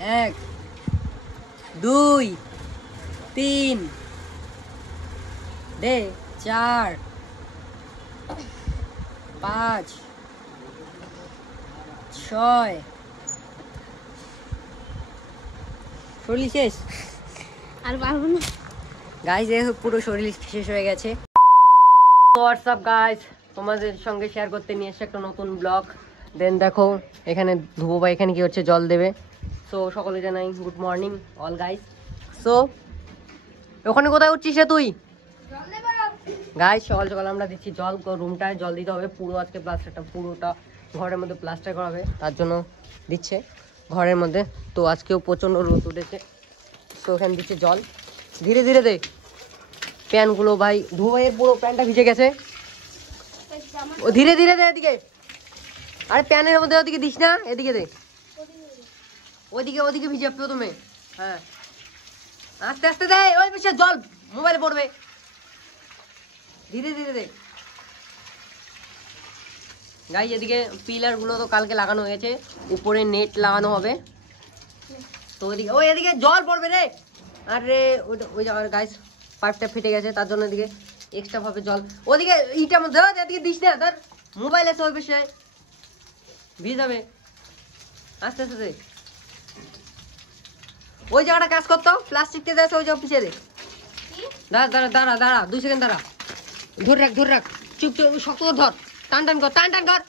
1 2 3 দে 4 5 6 শরীর শেষ আর পারবো না গাইস, এই পুরো শরীর শেষ হয়ে গেছে। হোয়াটসঅ্যাপ গাইস, তোমাদের সঙ্গে শেয়ার করতে নিয়ে এসে একটা নতুন ব্লগ। দেন দেখো এখানে ধুবো ভাই এখানে কি হচ্ছে, জল দেবে। সো সকলে জানাই good morning all guys. So ওখানে কোথায় উঠছিস রে তুই? গাইস সকাল সকাল আমরা দিচ্ছি জল, রুমটায় জল দিতে হবে পুরো। আজকে প্লাস্টারটা পুরোটা ঘরের মধ্যে প্লাস্টার করা হবে, তার জন্য দিচ্ছে ঘরের মধ্যে। তো আজকেও প্রচণ্ড রোদ উঠেছে, তো ওখানে দিচ্ছে জল। ধীরে ধীরে দে প্যান্টগুলো ভাই, ধুবো ভাইয়ের পুরো প্যান্টটা ভিজে গেছে। ও ধীরে ধীরে দে এদিকে, আরে প্যানের মধ্যে ওদিকে দিস না, এদিকে দে, ওদিকে ওদিকে ভিজে প্রথমে। হ্যাঁ আস্তে আস্তে দে, ওই বেশি জল মোবাইলে পড়বে, ধীরে ধীরে দে। গাইস এদিকে পিলার গুলো তো কালকে লাগানো হয়েছে, উপরে নেট লাগানো হবে। তো ওইদিকে ওই এদিকে জল পড়বে রে, আরে ওই জায়গার গাইস পাইপটা ফেটে গেছে, তার জন্য এদিকে এক্সট্রা ভাবে জল। ওদিকে ইটার মধ্যে এদিকে দিস না, তার মোবাইল আছে ওই বেশি ভিজে যাবে। আস্তে আস্তে দে, ওই জায়গাটা কাজ করতো প্লাস্টিকটা দেয় ওই জায়গা পিছিয়ে দে। দাঁড়া দাঁড়া দাঁড়া দাঁড়া 2 সেকেন্ড দাঁড়া, ধরে রাখ ধরে রাখ, চুপ চুপ শক্ত করে ধর, টান টান কর টান টান কর।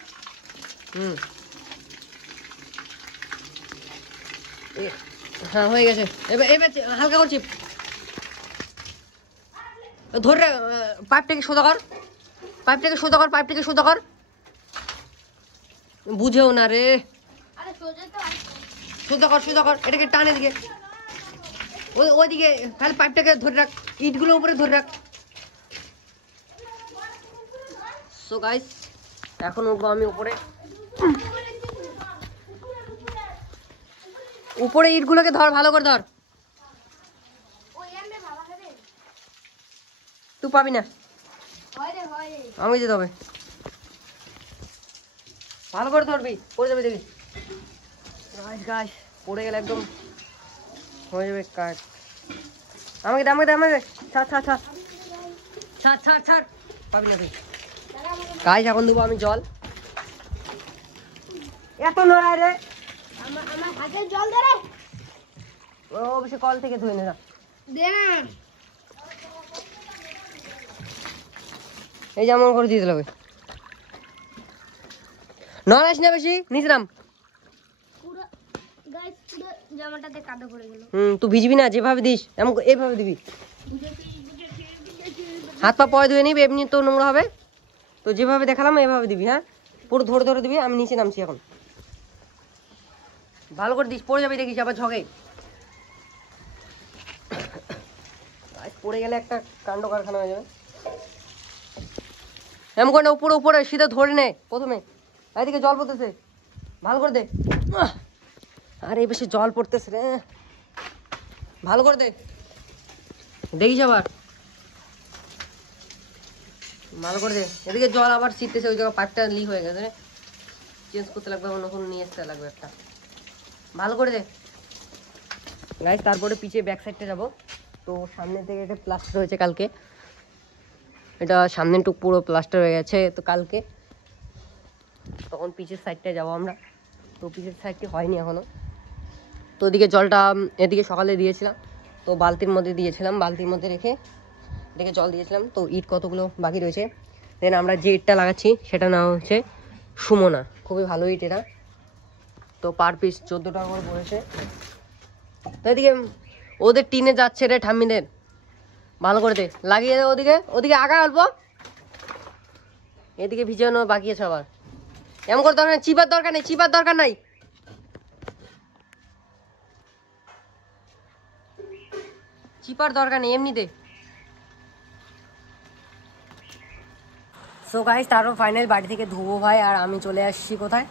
হ্যাঁ হয়ে গেছে, এবার এবার হালকা করছি, ধরে রাখ, পাইপটাকে সোজা কর, পাইপটাকে সোজা কর, পাইপটাকে সোজা কর। বুঝেও না রে, সোজা কর সোজা কর, এটাকে টানে দিকে, ওইদিকে খালি পাইপটাকে ধরে রাখ, ইটগুলো উপরে ধরে রাখ। সো গাইস এখন উঠবো আমি উপরে, উপরে ইটগুলোকে ধর, ভালো করে ধর, তুই পাবি না, আমি যেতে হবে, ভালো করে ধরবি, পড়ে যাবে দেখবি। গাইস গাইস পড়ে গেলে একদম হয়ে যাবে কাট। আমাকে দে আমাকে দে আমাকে, ছাড় ছাড় ছাড় ছাড় ছাড় ছাড়, পাবি না তুই। গাইস এখন দেবো আমি জল, এত নড়ায় রে, আমার হাতে জল দে রে, ও বেশি কল থেকে ধুয়ে নে না, দে না। এই যেমন করে দিয়ে দিল, নড়াইস না বেশি, নিচে নাম। পুরো গাইস পুরো জামাটাতে কাদা পড়ে গেল। তুই ভিজবি না, যেভাবে দিস এমন এইভাবে দিবি, হাত পা পয় ধুয়ে নিবি, এমনি তো নোংরা হবে। তো যেভাবে দেখালাম এভাবে দিবি, হ্যাঁ পুরো ধরে ধরে দিবি। আমি নিচে নামছি এখন, ভালো করে দিস, পড়ে যাবি দেখিস আবার ঝগে। পড়ে গেলে একটা কাণ্ড কারখানা হয়ে যাবে। এমন করে না, উপরে উপরে সিধা ধরে নে প্রথমে, এদিকে জল পড়তেছে, ভালো করে দে। আরে বেশি জল পড়তেছে রে, ভালো করে দে, দেখিস আবার ভালো করে দে। এদিকে জল আবার ছিটতেছে, ওই জায়গায় পাইপটা লিক হয়ে গেছে, চেঞ্জ করতে লাগবে, আবার নতুন নিয়ে আসতে লাগবে একটা, ভালো করে দে গাইস। তারপরে পিছিয়ে ব্যাক সাইডটা যাবো। তো সামনে থেকে এটা প্লাস্টার হয়েছে কালকে, এটা সামনের টুক পুরো প্লাস্টার হয়ে গেছে তো কালকে, তখন পিছের সাইডটায় যাবো আমরা। তো পিছের সাইডটি হয়নি এখনো। তো ওদিকে জলটা এদিকে সকালে দিয়েছিলাম, তো বালতির মধ্যে দিয়েছিলাম, বালতির মধ্যে রেখে এদিকে জল দিয়েছিলাম। তো ইট কতগুলো বাকি রয়েছে। দেন আমরা যে ইটটা লাগাচ্ছি সেটা নাম হচ্ছে সুমনা, খুবই ভালো ইট এটা। তো পার পিস 14 টাকা করে পড়েছে। তো এদিকে ওদের টিনে যাচ্ছে রে ঠাম্মিদের, ভালো করে দে, লাগিয়ে দে ওদিকে, ওদিকে আগা অল্প, এদিকে ভিজানো বাকি আছে আবার। এমন করে দরকার নেই, চিপার দরকার নেই, চিপার দরকার নাই, চিপার দরকার নেই, এমনি দে। সো গাইস তারপর ফাইনাল বাড়ি থেকে ধুবো ভাই আর আমি চলে আসছি কোথায়,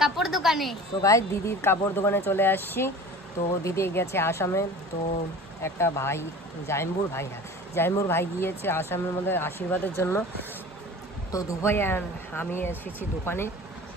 কাপড় দোকানে। সো গাইস দিদির কাপড় দোকানে চলে আসছি। তো দিদি গেছে আসামে, তো একটা ভাই জাইম্বুর ভাই, না জাইম্বুর ভাই গিয়েছে আসামের মধ্যে আশীর্বাদের জন্য। তো দুভাই আর আমি এসেছি দোকানে।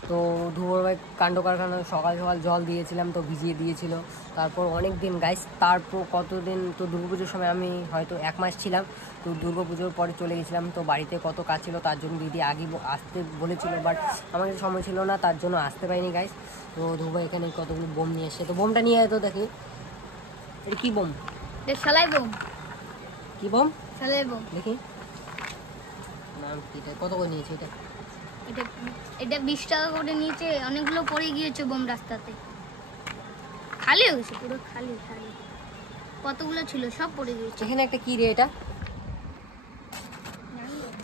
তো ধুয়োর ভাই কাণ্ড কারখানা সকাল সকাল জল দিয়েছিলাম, তো ভিজিয়ে দিয়েছিল। তারপর অনেক দিন গাইস, তারপর কতদিন, তো দুর্গাপুজোর সময় আমি হয়তো 1 মাস ছিলাম, তো দুর্গাপুজোর পরে চলে গেছিলাম। তো বাড়িতে কত কাজ ছিল, তার জন্য দিদি আগে আসতে বলেছিল, বাট আমার কাছে সময় ছিল না, তার জন্য আসতে পারিনি গাইস। তো ধুবো এখানে কতগুলো বোম নিয়ে এসছে, তো বোমটা নিয়ে তো দেখি এটা কী বোম, সালাই বোম, কী বোম সালাই বোম। দেখি নাম কি, এটা কত করে নিয়েছে এটা? এটা এটা 20 টাকা করে নিচে, অনেকগুলো পড়ে গিয়েছে বোম রাস্তাতে, খালি হয়ে গেছে পুরো, খালি খালি, কতগুলো ছিল সব পড়ে গিয়েছে। এখানে একটা কি রে এটা,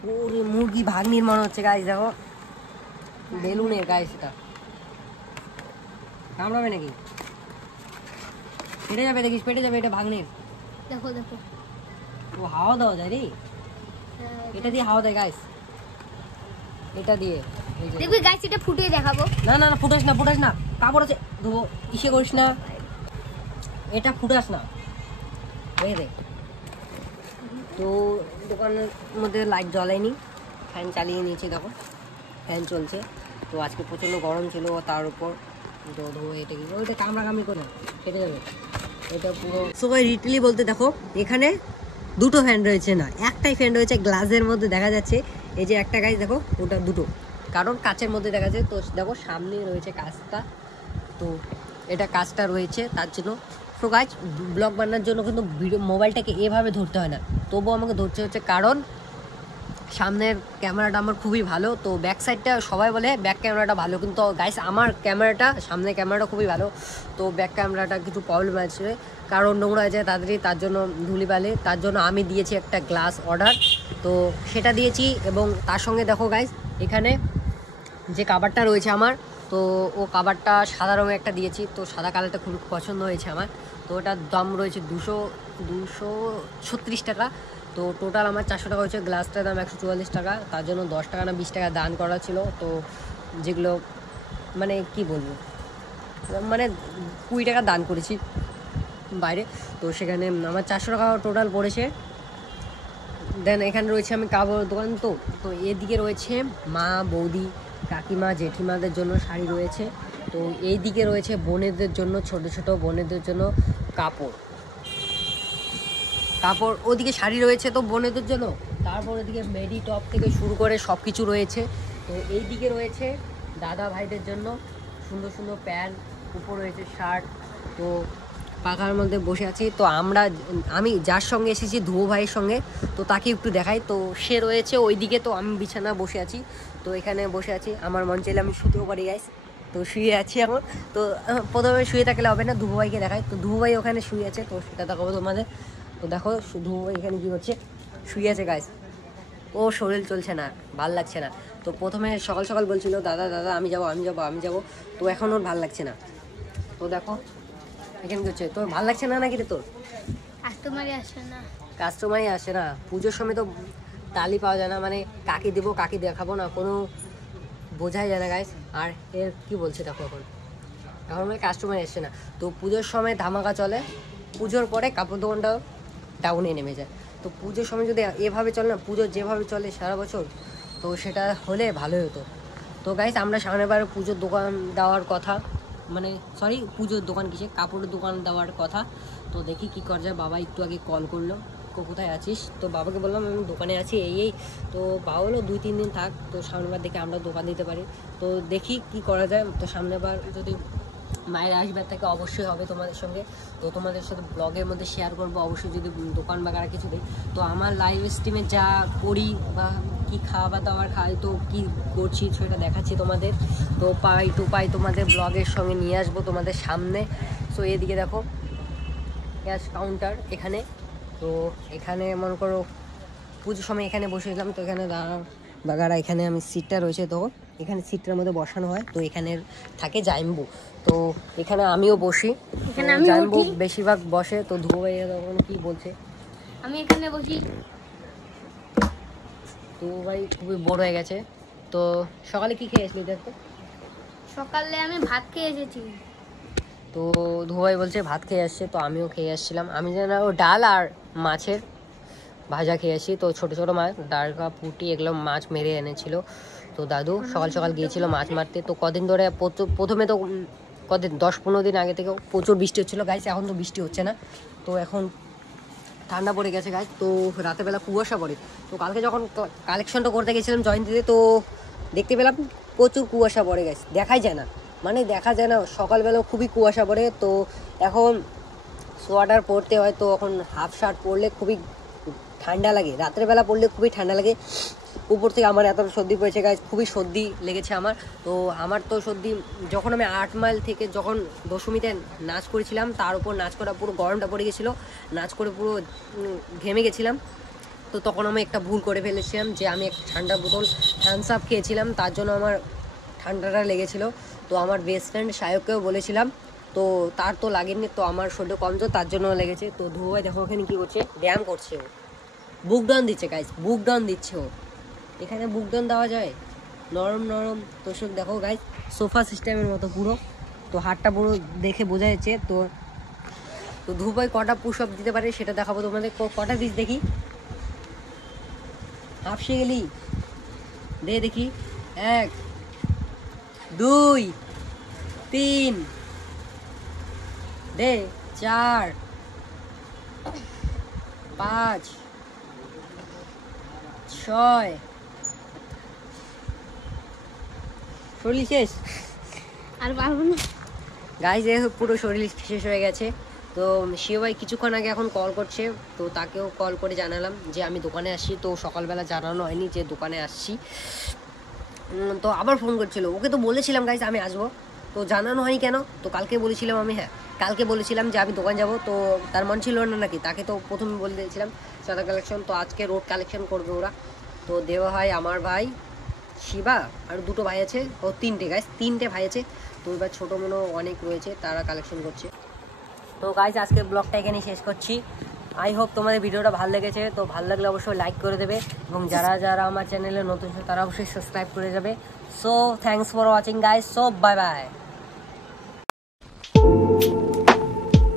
ওরে মুরগি ভাগ্নির মনে হচ্ছে গাইস, দেখো বেলুনের গাইস, এটা কামড়াবে নাকি? পেটে যাবে, দেখিস পেটে যাবে, এটা ভাগ্নির। দেখো দেখো, ও হাওয়া দেওয়া যায় রে, এটা দিয়ে হাওয়া দেয় গাইস, এটা দিয়ে। এই যে দেখবি গাইস, এটা ফুটিয়ে দেখাবো। না না না, ফুটাস না ফুটাস না, কাপড় আছে ধোবো, ইসে করিস না, এটা ফুটাস না, এই রে। তো দোকানের মধ্যে লাইট জ্বলাইনি, ফ্যান চালিয়ে নিয়েছি, দেখো ফ্যান চলছে। তো আজকে প্রচণ্ড গরম ছিল, তার উপর তো ধোবো, এটা কি ওইটা কামড়াকামড়ি করে কেটে যাবে, এটা পুরো সবাই রিটেলি বলতে। দেখো এখানে দুটো ফ্যান রয়েছে, না একটাই ফ্যান রয়েছে, গ্লাসের মধ্যে দেখা যাচ্ছে, এই যে একটা গাছ দেখো, ওটা দুটো, কারণ কাচের মধ্যে দেখা যাচ্ছে। তো দেখো সামনে রয়েছে কাচটা, তো এটা কাচটা রয়েছে তার জন্য। তো গাছ ব্লগ বানানোর জন্য কিন্তু ভিডিও মোবাইলটাকে এভাবে ধরতে হয় না, তবুও আমাকে ধরতে হচ্ছে, কারণ সামনের ক্যামেরাটা আমার খুবই ভালো। তো ব্যাক সাইডটা সবাই বলে ব্যাক ক্যামেরাটা ভালো, কিন্তু গাইস আমার ক্যামেরাটা, সামনের ক্যামেরাটা খুবই ভালো, তো ব্যাক ক্যামেরাটা কিছু প্রবলেম আছে, কারণ নোংরা হয়ে যায় তাড়াতাড়ি, তার জন্য ধুলি বালে, তার জন্য আমি দিয়েছি একটা গ্লাস অর্ডার, তো সেটা দিয়েছি। এবং তার সঙ্গে দেখো গাইস, এখানে যে কাভারটা রয়েছে আমার, তো ও কাভারটা সাদা রঙের একটা দিয়েছি, তো সাদা কালারটা খুব পছন্দ হয়েছে আমার। তো ওটার দাম রয়েছে 236 টাকা। তো টোটাল আমার 400 টাকা হয়েছে, গ্লাসটার দাম 144 টাকা, তার জন্য 10 টাকা না 20 টাকা দান করা ছিল। তো যেগুলো মানে কি বলবো, মানে 20 টাকা দান করেছি বাইরে, তো সেখানে আমার 400 টাকা টোটাল পড়েছে। দেন এখানে রয়েছে আমি কাপড় দোকান, তো তো এদিকে রয়েছে মা বৌদি কাকিমা জেঠিমাদের জন্য শাড়ি রয়েছে, তো এই দিকে রয়েছে বোনেদের জন্য, ছোট ছোট বোনেদের জন্য কাপড়, ওদিকে শাড়ি রয়েছে তো বোনেদের জন্য। তারপর ওদিকে মেডি টপ থেকে শুরু করে সব কিছু রয়েছে। তো এই দিকে রয়েছে দাদা ভাইদের জন্য সুন্দর সুন্দর প্যান্ট, উপর রয়েছে শার্ট। তো পাখার মধ্যে বসে আছি, তো আমি যার সঙ্গে এসেছি ধুবো ভাইয়ের সঙ্গে, তো তাকে একটু দেখাই। তো সে রয়েছে ওইদিকে, তো আমি বিছানা বসে আছি, তো এখানে বসে আছি, আমার মন চাইলে আমি শুতেও পারি গাইস। তো শুয়ে আছি এখন, তো প্রথমে শুয়ে থাকলে হবে না, ধুবো ভাইকে দেখাই। তো ধুবো ভাই ওখানে শুয়ে আছে, তো সেটা দেখাবো তোমাদের। তো দেখো ধুবো ভাই এখানে কী হচ্ছে, শুয়ে আছে গাইস, ও শরীর চলছে না, ভাল লাগছে না। তো প্রথমে সকাল সকাল বলছিল দাদা দাদা আমি যাবো আমি যাবো আমি যাবো, তো এখন ওর ভাল লাগছে না। তো দেখো এখানে কি হচ্ছে, তোর ভাল লাগছে না নাকি রে তোর? কাস্টমারই আসে না, কাস্টমারই আসে না, পুজোর সময় তো তালি পাওয়া যায় না, মানে কাকে দেবো কাকে দেখাবো না, কোনো বোঝাই যায় না গাইস। আর এর কি বলছে দেখো, এখন মানে কাস্টমার এসছে না। তো পুজোর সময় ধামাকা চলে, পুজোর পরে কাপড় দোকানটাও ডাউনে নেমে যায়। তো পুজোর সময় যদি এভাবে চলে না, পুজো যেভাবে চলে সারা বছর, তো সেটা হলে ভালোই হতো। তো গাইস আমরা সামনেবার পুজোর দোকান দেওয়ার কথা, মানে সরি পুজোর দোকান কিসে, কাপড়ের দোকান দেওয়ার কথা। তো দেখি কী করা যায়। বাবা একটু আগে কল করলো, কোথায় আছিস? তো বাবাকে বললাম আমি দোকানে আছি এই। তো বাবা বললো 2-3 দিন থাক, তো সামনেবার দেখে আমরা দোকান দিতে পারি। তো দেখি কি করা যায়। তো সামনেবার যদি মায়ের আশীর্বাদ থেকে অবশ্যই হবে তোমাদের সঙ্গে, তো তোমাদের সাথে ব্লগের মধ্যে শেয়ার করবো অবশ্যই, যদি দোকান বাগারা কিছু দিই। তো আমার লাইভ স্ট্রিমে যা করি বা কী খাওয়া দাওয়ার খাই, তো কী করছি সেটা দেখাচ্ছি তোমাদের। তো পাই তোমাদের ব্লগের সঙ্গে নিয়ে আসবো তোমাদের সামনে। সো এদিকে দেখো ক্যাশ কাউন্টার এখানে, তো এখানে মনে করো পুজোর সময় এখানে বসেছিলাম, তো এখানে বাগারা এখানে আমি সিটটা রয়েছে, তো এখানে সিটটার মধ্যে বসানো হয়, তো এখানে থাকে জাইম্বু, তো এখানে আমিও বসি, এখানে আমি জাইম্বু বসি। বেশিরভাগ বসে। তো ধুবো ভাই তখন কি বলছে, আমি এখানে বসি। তো ভাই খুবই বড় হয়ে গেছে। তো সকালে কি খেয়ে আসলি দেখো? সকালে আমি ভাত খেয়ে এসেছি। তো ধুবাই বলছে ভাত খেয়ে আসছে, তো আমিও খেয়ে আসছিলাম। আমি যেন ও ডাল আর মাছের ভাজা খেয়ে আসি, তো ছোটো ছোটো মাছ ডালকা পুঁটি এগুলো মাছ মেরে এনেছিল। তো দাদু সকাল সকাল গিয়েছিল মাছ মারতে। তো কদিন ধরে প্রথমে তো কদিন 10-15 দিন আগে থেকেও প্রচুর বৃষ্টি হচ্ছিলো গাইস, এখন তো বৃষ্টি হচ্ছে না। তো এখন ঠান্ডা পড়ে গেছে গাইস, তো রাতেরবেলা কুয়াশা পড়ে। তো কালকে যখন কালেকশনটা করতে গেছিলাম জয়ন্তীতে, তো দেখতে পেলাম প্রচুর কুয়াশা পড়ে গেছে, দেখাই যায় না, মানে দেখা যায় না, সকালবেলাও খুবই কুয়াশা পড়ে। তো এখন সোয়াটার পরতে হয়, তো এখন হাফ শার্ট পরলে খুবই ঠান্ডা লাগে, রাতের বেলা পরলে খুবই ঠান্ডা লাগে। উপর থেকে আমার এত সর্দি পড়েছে গাইস, খুবই সর্দি লেগেছে আমার। তো আমার তো সর্দি, যখন আমি 8 মাইল থেকে যখন দশমীতে নাচ করেছিলাম, তার উপর নাচ করা পুরো গরমটা পড়ে গেছিলো, নাচ করে পুরো ঘেমে গেছিলাম। তো তখন আমি একটা ভুল করে ফেলেছিলাম যে আমি একটা ঠান্ডা বোতল থামস আপ খেয়েছিলাম, তার জন্য আমার ঠান্ডাটা লেগেছিলো। তো আমার বেস্ট ফ্রেন্ড সায়ককেও বলেছিলাম, তো তার তো লাগেনি, তো আমার শরীর কমজোর তার জন্য লেগেছে। তো ধুয়ে দেখো ওখানে কী করছে, ব্যায়াম করছে ও, বুক ডাউন দিচ্ছে গাইস, বুক ডাউন দিচ্ছে ও। এখানে বুক ডাউন দেওয়া যায়, নরম নরম তোষক দেখো গাইস, সোফা সিস্টেমের মতো পুরো। তো হাতটা পুরো দেখে বোঝা যাচ্ছে। তো তো ধুপাই কটা পুশ আপ দিতে পারে সেটা দেখাবো তোমাদের। কটা দিস দেখি, হাফসে গেলি, দে দেখি, 1 2 3, দে 4 5 6, শরীর শেষ আর পারবো না গাইজ, পুরো শরীর শেষ হয়ে গেছে। তো শিও ভাই কিছুক্ষণ আগে এখন কল করছে, তো তাকেও কল করে জানালাম যে আমি দোকানে আসছি। তো সকালবেলা জানানো হয়নি যে দোকানে আসছি, তো আবার ফোন করছিল। ওকে তো বলেছিলাম গাইজ আমি আসবো, তো জানানো হয়নি কেন। তো কালকে বলেছিলাম আমি, হ্যাঁ কালকে বলেছিলাম যে আমি দোকান যাব, তো তার মন ছিল না নাকি, তাকে তো প্রথমে বলে দিয়েছিলাম চাঁদা কালেকশন। তো আজকে রোড কালেকশন করবে ওরা। তো দেওয়া ভাই, আমার ভাই শিবা, আর 2টো ভাই আছে, ও 3টে গাইজ, 3টে ভাই আছে। তো এবার ছোটো মনো অনেক রয়েছে, তারা কালেকশন করছে। তো গাইজ আজকের ব্লগটা এখানেই শেষ করছি। আই হোপ তোমাদের ভিডিওটা ভালো লেগেছে। তো ভালো লাগলে অবশ্যই লাইক করে দেবে, এবং যারা যারা আমার চ্যানেলে নতুন তারা অবশ্যই সাবস্ক্রাইব করে যাবে। So thanks for watching guys, so bye bye.